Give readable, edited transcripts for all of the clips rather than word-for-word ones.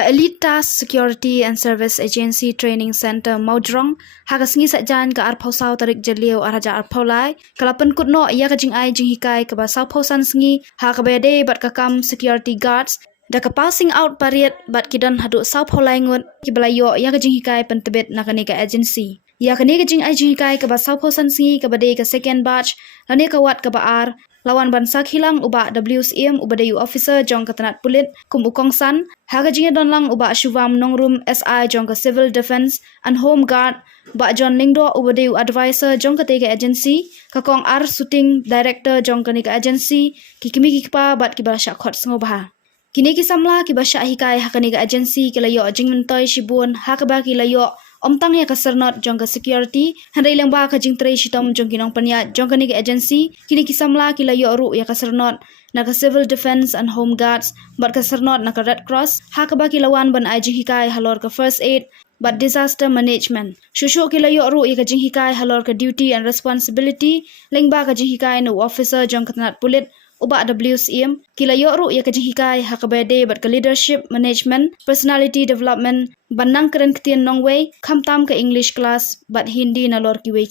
ka Elite Task Security and Service Agency Training Center Maudrong ha ka singi sajan ka arphau sau tarik jeliu araja arphau lai kalapan kutno ya ka jing ai jing hikai ka ba sau phau san singi ha ka bede bat ka kam security guards da ka passing out pariat bat kidan hadu sau phau lai ngut ki balayo ya ka jing hikai pentebet nakani ka agency ya ka ne ka jing ai jing hikai ka ba sau phau san singi ka bade ka second batch lane ka wat ka ba ar lawan bansa hilang uba WCM uba dayu officer jong katanat pulit kum ukong san haga jinga don lang uba shuvam nongrum SI jong ka civil defense and home guard ba John Lingdo uba dayu advisor jong ka tega agency ka kong ar shooting director jong ka nika agency kikimi kikpa bat kibala syak khot sngobaha kini kisamla kibasya hikai hakani ka agency kilayo jingmentoy shibun hakaba kilayo omtang ya kasernot jong ka security handai lengba ka jingtrei shitom jong kinong panya jong ka nika agency kini kisamla kilayo ru ya kasernot na ka civil defense and home guards bat kasernot na ka red cross hakaba kilawan ban ai jing hikai halor ka first aid but disaster management shushu kilayo ru ya ka jing hikai halor ka duty and responsibility lengba ka jing hikai no officer jong ka tanat pulit uba WCM kilayo ru ya ka jing hikai hakabede bat ka leadership management personality development banang keren ketien nongwei khamtam ka English class bat Hindi na lor kiwe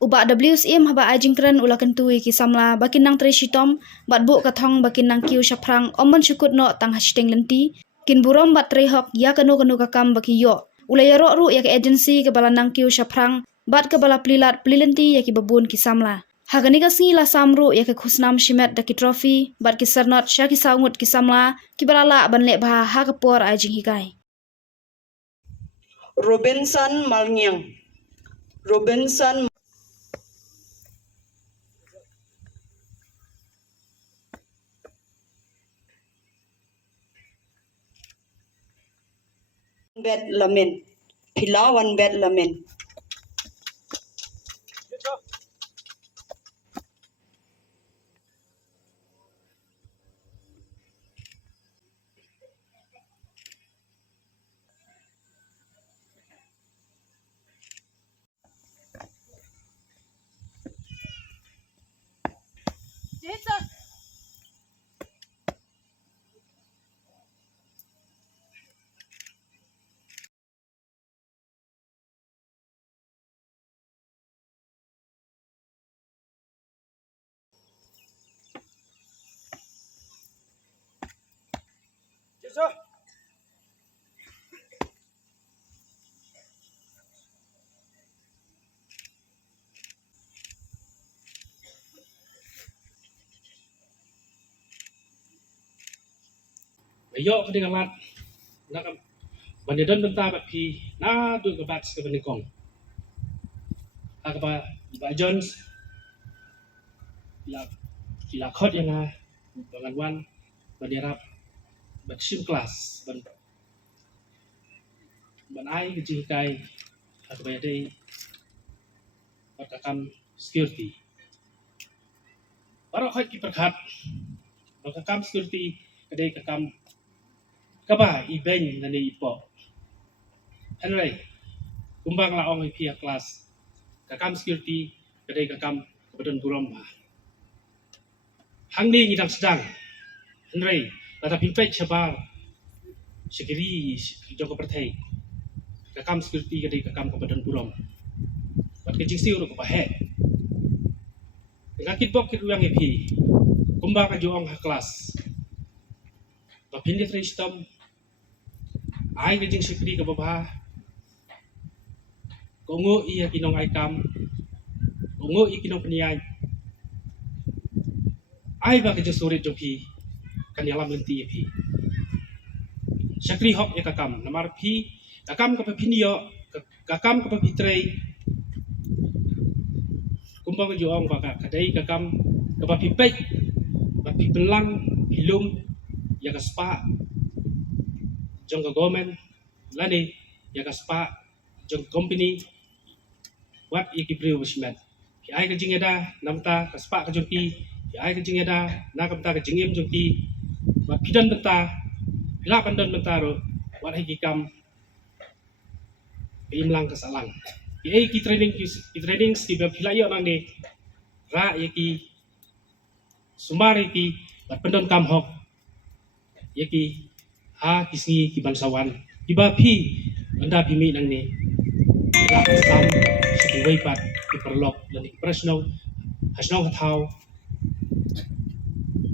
uba WCM haba ajing keren ulakan tui ki samla bakin nang treshitom bat bu ka thong bakin nang kiu shaprang omon shukut no tang hashteng lenti kin burom bat trehok ya kanu ka kam bakiyo ulaya ru ya ka agency ka bala nang kiu shaprang bat ka bala plilat plilenti ya ki babun ki samla hagani ka singi la samru ya ke khusnam shimet da ki trophy bat ki sernot sha ki saungut ki samla ki balala banle bha ha ka por ajing hikai Robinson Malngiang Robinson bed lamen Pilawan bed lamen Ayo ketika lat nak banyadan benta bat pi na tu ke bat ke benikong akaba ba Jones la khot yang bangan wan bandirap bat sim kelas ban ai ke jikai akaba dei bat kam security baru khot ki perkhat bat kam security kedai kam kaba ibeng nani ipo anyway kumbang la ong pia kelas kakam security kedai kakam kebetulan burom hang ni ngidang sedang anyway lata pimpet chabar sekiri joko pertai kakam security kedai kakam kebetulan burom bat kecing siu ko pahe ngakit bok kit yang ipi kumbang ka joong ha kelas papinit restom ai ke jing sikri ke baba kongo iya kinong ai kam kongo i kinong peniai ai ba ke je sore jopi kan yalam lenti pi sakri hok ya kakam namar pi kakam ke pinio kakam ke pitrei kumbang joong ba ka kadai kakam ke pipet ba pipelang hilum ya ka spa jong ka government lani ya ka spa jong company wat iki brio bismet ki ai ka jingeda namta ka spa ka jongki ki ai ka jingeda na ka ta ka jingem jongki wat pidan benta bila pandan benta ro wat hi kam imlang ka salang ki ai ki training sti ba pila yo nang ni ra ki sumari ki wat pandan kam hok yaki ha kisni ki bansawan iba phi anda pimi nang ni la sam si wei pat ki perlok lan ki presno hasnong thau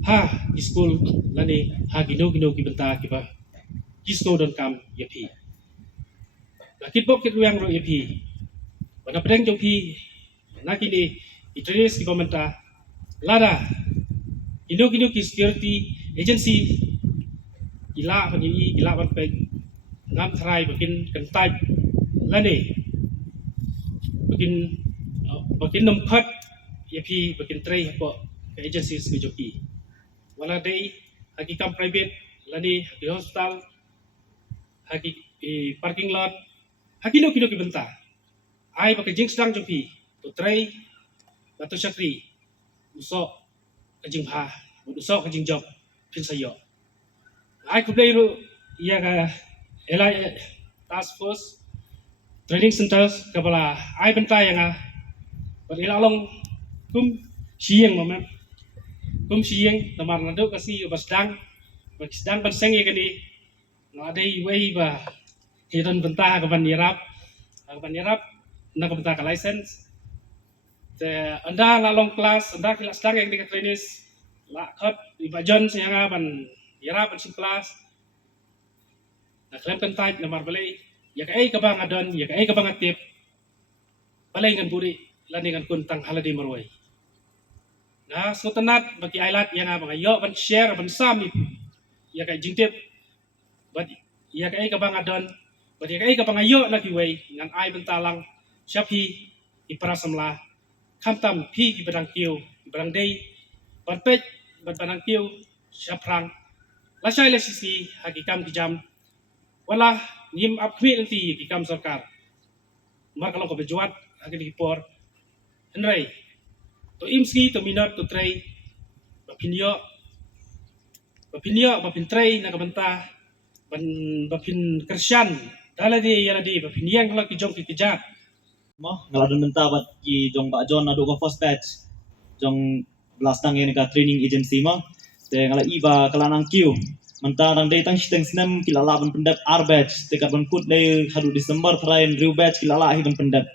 ha school lani ha gino ki benta ki ba kisko don kam ya phi la kit bok kit ruang ro ya phi wana pedeng jong phi na ki ni itrenis ki benta lada gino ki security agency gila pani gila ban pe ngam thrai bakin kan tai lani bakin nom khat ya phi bakin trai po agencies ki joki wala day haki kam private lani haki hospital haki parking lot haki no ki benta ai baka jing sedang joki to trai batu syakri usok kajing ha usok kajing job pin sayo ai ku play ru ya ka elai task force training centers kapala ai benta yang but ila long kum siang mama kum siang tamar nado kasi basdang ban seng ya kani ngadai wei ba hidan benta ka ban yarap na ka benta ka license te anda la long class anda kelas dang yang dekat trainis la khat ibajon sayanga ban yarap ban sim class na klem kan taj na mar balai ya ka ai ka bang adon ya ka ai ka bang atip balai ngan buri lani ngan kun tang haladi marwai na so tanat bagi ailat yang abang ayo ban share ban sam ya ka jingtip but ya ka ai ka bang adon but ya ka ai ka bang ayo lagi wei ngan ai bentalang syapi iparasamla kamtam pi ki badang kiu badang dei ban pet ban badang kiu syaprang la syai la sisi hakikam kijam wala nim apmi nanti hakikam sarkar mar kalau ko bejuat hagi dipor henrai to imski to minat to tray bapinyo bapin tray na kabenta bapin kersyan daladi yaladi bapin yang kalau kijong kijat mo ngaladon benta bat ki jong ba jon adu ko first batch jong blastang yang ka training agency mo te ngala iba kalanang kiu menta rang dei tang siteng sinem kilala ban pendap ar batch te ka ban put dei hadu December thrain riu batch kilala hi ban pendap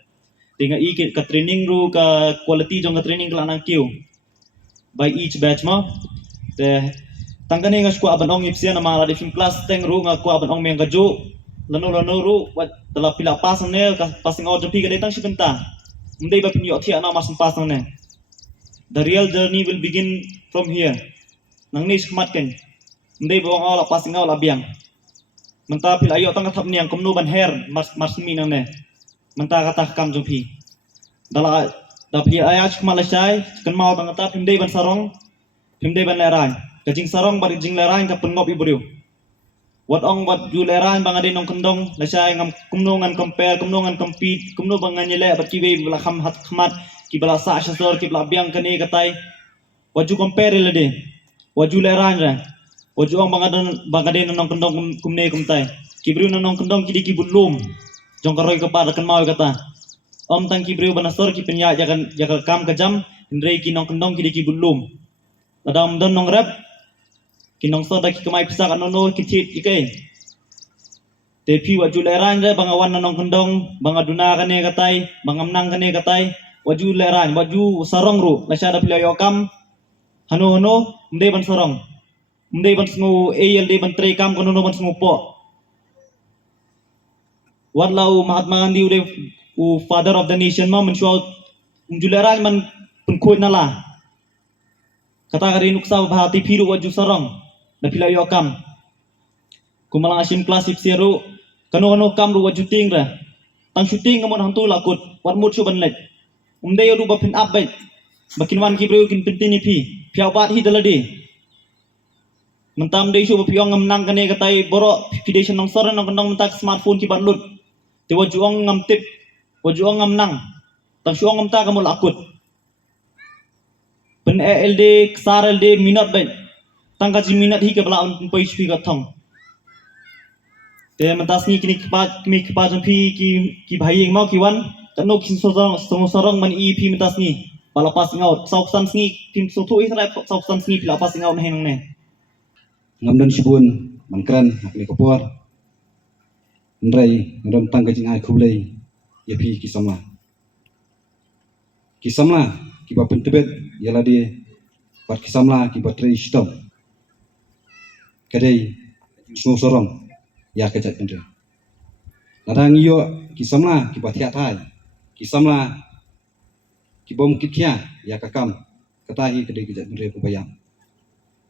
tinga i ka training ru ka quality jong ka training kalanang kiu by each batch mo te tangkane nga sku aban ong ipsia na mala defim class teng ru nga ku aban ong meng kaju lano ru wat tala pila pasang ne ka passing out jopi ka detang sibenta mundai ba pinyo thia na mas pasang ne the real journey will begin from here nang ni skmat ken mundai ba ong ala passing out labiang menta pila ayo tang thap niang komnu ban her mas mi nang ne menta kata kam jopi dala da pila ayach kmalasai kan mau tang ta pimdei ban sarong pimdei ban lerai kajing sarong bar jing lerai ka pengop ibriu wat ong wat ju lerai bangadin ong kendong lasai ngam kumnongan compare kumnongan compete kumno bangan yele bat kiwe bala kham hat khmat ki bala sa shasor ki bala biang kane katai waju compare lede waju lerai ra waju ong bangadin ong kendong kumne kumtai kibriu nong kendong kidi ki bulum jong karoi ka par kan mau kata om tang kibriu banasor ki penya jaga kam kajam ndrei ki nong kendong kidi ki bulum ladam don nong rap kinong so da ki kamai pisak anono kitit ikai te pi waju leran re bangawan nong kendong bangaduna kane katai bangamnang kane katai waju leran waju sarong ru lasha da pilayo kam hano mde ban sarong mde ban sngu ALD ban trei kam kono ban sngu po wadlau Mahatma Gandhi u father of the nation ma mensual juleran man penkuit nala kata kari nuksa bahati piru waju sarong na pila yo kam kumalang asim klasip siru kano kam ru waju ting ra tang shooting ngamon hantu lakut wat mut su banlet umde yo ru bapin update bakin wan kibreu kin pentini pi piau bat hi daladi mentam dei su bapiong ngam nang kane katai boro fidation nong soran nong kendong mentak smartphone ki batlut te waju ong ngam tip waju ong ngam nang tang su ong ngam ta kamul akut pen ALD ksar LD minat ben tangka ji minat hi ke bala un poi spi ka thong te mentas ni kini kpa jampi ki bhai mau ki wan kano kin sorong man EP mentas ni bala passing out substance ni kim so thu isra substance ni pila passing out hen ne ngamdan sibun man kran hak ni kapur ndrai ngam tang ka jing ai khulei ya pi kisamla ki ba pentebet yala di pat kisamla ki ba trei stom kadai semua sorong ya kejat pendek nadang iyo kisamla ki ba thiat hai kisamla ki bom kikia ya kakam katahi kadai kejat pendek ku bayang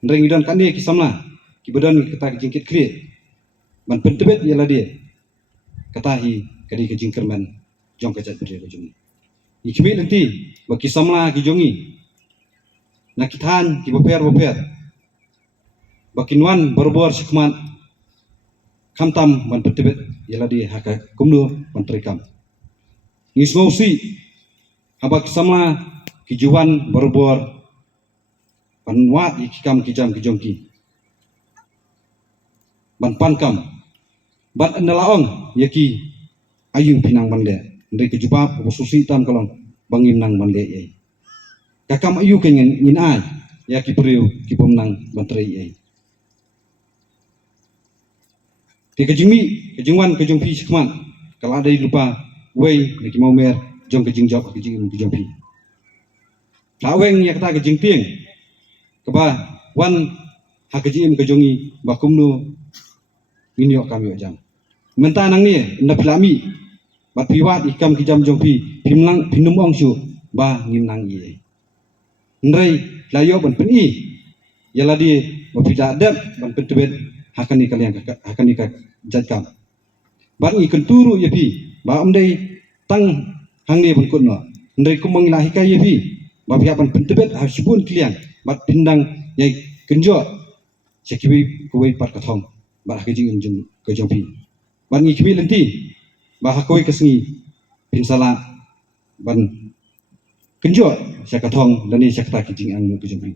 ndrai ngidan kande kisamla ki badan kata jingkit kri man pentebet yala di katahi kadai kejingkerman jong kejat pendek ku jung ikmi nanti bagi samla ki jongi nakitan ki boper bakinwan berbor sikmat kamtam ban petibet yala di haka kumno ban trikam ngismausi habak samla ki juwan berbor panwat ikam ki jam ki jongki ban pankam ban andalaong yaki ayu pinang bande ndai ke jubab susi tam kalong bangim nang bande ye kakam ayu ke ngin ai ya ki priu ki pom nang bantrei ye ti ke jingwan ke jongpi sikman kala dai lupa wei ne ki mau mer jong ke jingjok ke jongpi la weng ya kata ke jingpieng ke ba wan ha ke jim ke jongi bakumno inyo kam yo jam menta nang ni na pilami bat piwat ikam kijam jongpi pimlang pinum ong syu ba ngimnang ye ndrei layo ban peni yala di bapida adab ban pentebet hakani kalian hakani ka jatkam ban ngi kenturu ye pi ba amdei tang hangne ban kunno ndrei kumang lahi ka ye pi ba pia ban pentebet ha sibun kalian bat pindang ye kenjo sekiwi kuwei pat kathong ba hakiji injung ke jongpi ban ngi kibi lenti ba hakoi kesengi pinsala ban kenjo syakathong dan ni syakta kijing ang ke jongpi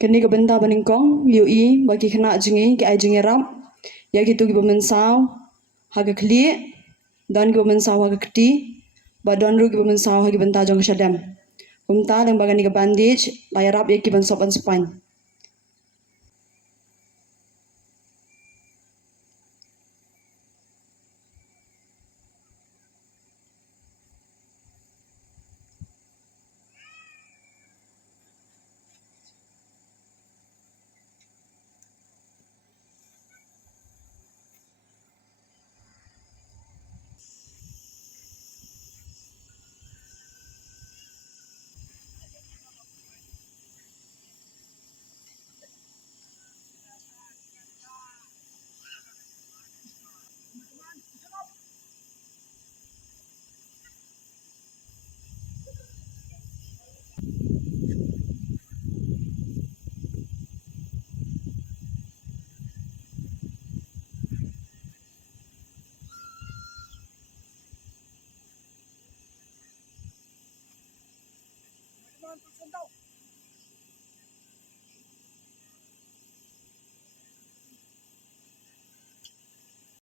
Kini ke benta baningkong, yui bagi kena jengi ke ai jengi rap. Ya gitu ke bemensau, haga kli, dan ke bemensau haga keti, badon ru ke bemensau haga benta jong syadam. Benta dan bagani ke bandage, layar rap ya ki ban sopan sepan.